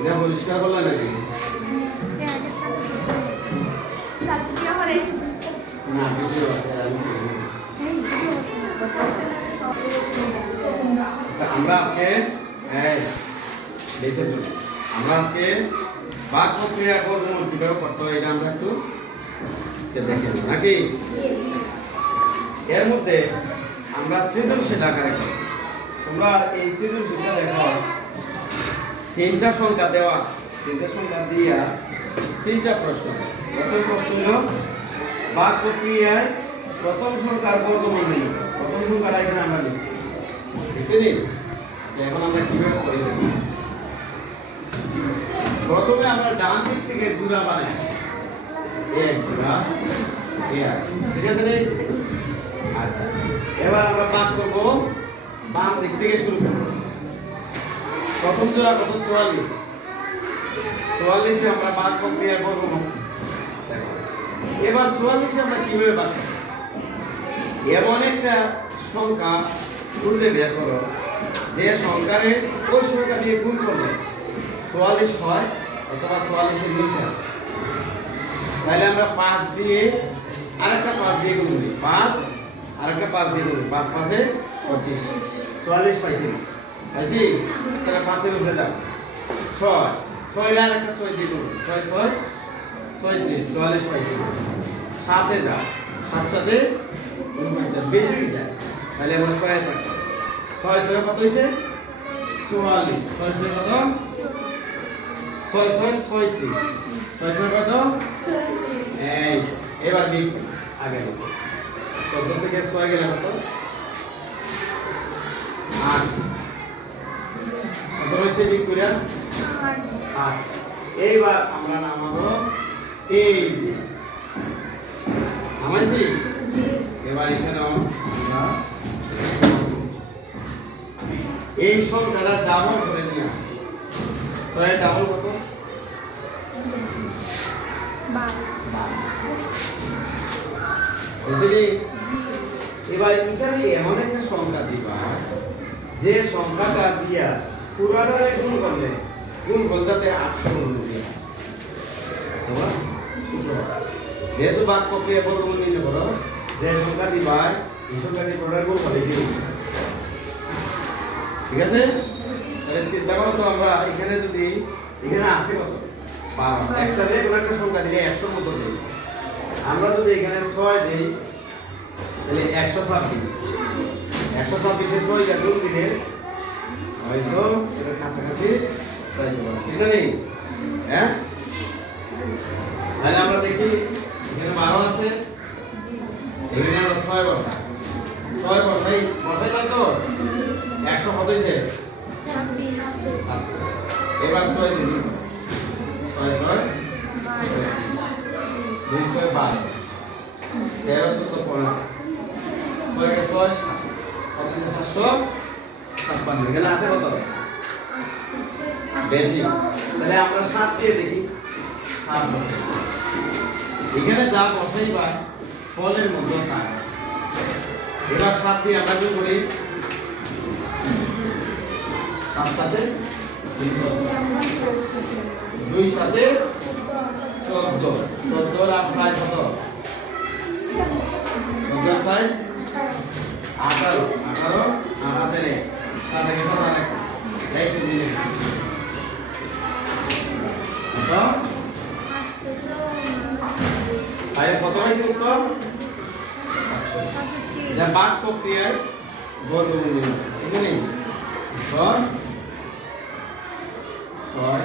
এটা পরিষ্কার করলে নাকি? না ভিডিও আচ্ছা আমরা আজকে বাক প্রক্রিয়া করবো কিভাবে করতে হয় এটা আমরা একটু দেখে নেব নাকি? এর মধ্যে আমরা সৃজনশীল আকারে করব। তোমরা এই সৃজনশীলটা দেখো, তিনটা সংখ্যা দেওয়া আছে, তিনটা সংখ্যা দিয়া তিনটা প্রশ্ন। প্রথম প্রশ্ন হলো বাক প্রক্রিয়ায় প্রথম সংখ্যার বর্গমূল নির্ণয়। প্রথম সংখ্যাটা এখানে আমরা লিখছি, বুঝছেন? আচ্ছা এখন আমরা কিভাবে করি দেখো। প্রথমে আমরা ডান দিক থেকে জোড়া বানাই, এক জোড়া ঠিক আছে রে? আচ্ছা এবার আমরা ভাগ করব, বাম দিক থেকে শুরু করব। প্রথম জোড়া কত? 44। 44 এ আমরা ভাগ প্রক্রিয়া করব। দেখো এবার 44 এ আমরা কিভাবে ভাগ করব? এমন একটা সংখ্যা খুঁজে বের করো যে সংখ্যারে ওই সংখ্যা দিয়ে গুণ করলে 44 হয় অথবা 44 এর নিচে। তাহলে আমরা 5 দিয়ে আরেকটা 5 দিয়ে গুণ করি, 5 আরেকটা 5 দিয়ে গুণ, 5 5 এ 25, 44 পাইছি। তাহলে 5 এর উপরে দাও 6, 6 এর আরেকটা 6 দিয়ে গুণ, 6 6 36, 44 পাইছি। 7 এ যাও, 7 7 এ 49, বেশি হয়ে যায়। তাহলে আমরা 6 এ থাকবো, 6 6 কত হইছে? 44, 6 6 কত? 6 6 36, 6 6 কত? এই এবার লিখ আগে লিখ। 14 থেকে 6 গেলে কত? 8। কত হইছে ভিক্টোরিয়া? 8। এইবার আমরা নামাবো এই যে নামাইছি। এবার এখানে আমরা এই সংখ্যাটা ডাবল করে নিয়ে 6 ডাবল কত? 12। এবার এখানে এমন একটা সংখ্যা দিবা যে সংখ্যাটা দিয়া পুরাটারে গুণ করলে গুণফল যাতে 800 অনুযায়ী হয়। যেহেতু ভাগ প্রক্রিয়া বর্গমূল নির্ণয় করো, যে সংখ্যা দিবা এই সংখ্যা দিয়ে পুরাটার গুণফল দিয়ে দিবে। ঠিক আছে? তাহলে চিন্তা করো তো, আমরা এখানে যদি এখানে আছে কত? 12। একটা দিয়ে কোনো একটা সংখ্যা দিলে 100 এর মতো যাবে। আমরা যদি এখানে 6 দেই তাহলে 126। 126 এ 6 টা গুণ দিলে হয়তো এর কাছাকাছি যাইতে পারে। ঠিক নেই? হ্যাঁ? তাহলে আমরা দেখি এখানে 12 আছে, এখানে আমরা 6 বসাই। 6 বসাই তো 100 কত হইছে? 26। এবার 6 দিই, 6 6 2 6 12, 13 14 15, 6 কে 6 কত হইছে? 756। এখানে আছে কত? বেশি। তাহলে আমরা 7 দিয়ে দেখি, 7 বসাই। এখানে যা বসাই পাই ফলের মধ্যে থাকে। এবার 7 দিয়ে আমরা কি করি? 7 7 2 7 14, 14 আর 6 কত? 14 6 18, 18 আমাদের 7 থেকে 7 আরেক এই তো মিলে তো আই কত হইছে উত্তর? 65। এটা ভাগ প্রক্রিয়ায় বর্গমূল নির্ণয়। ঠিক নেই? 6 6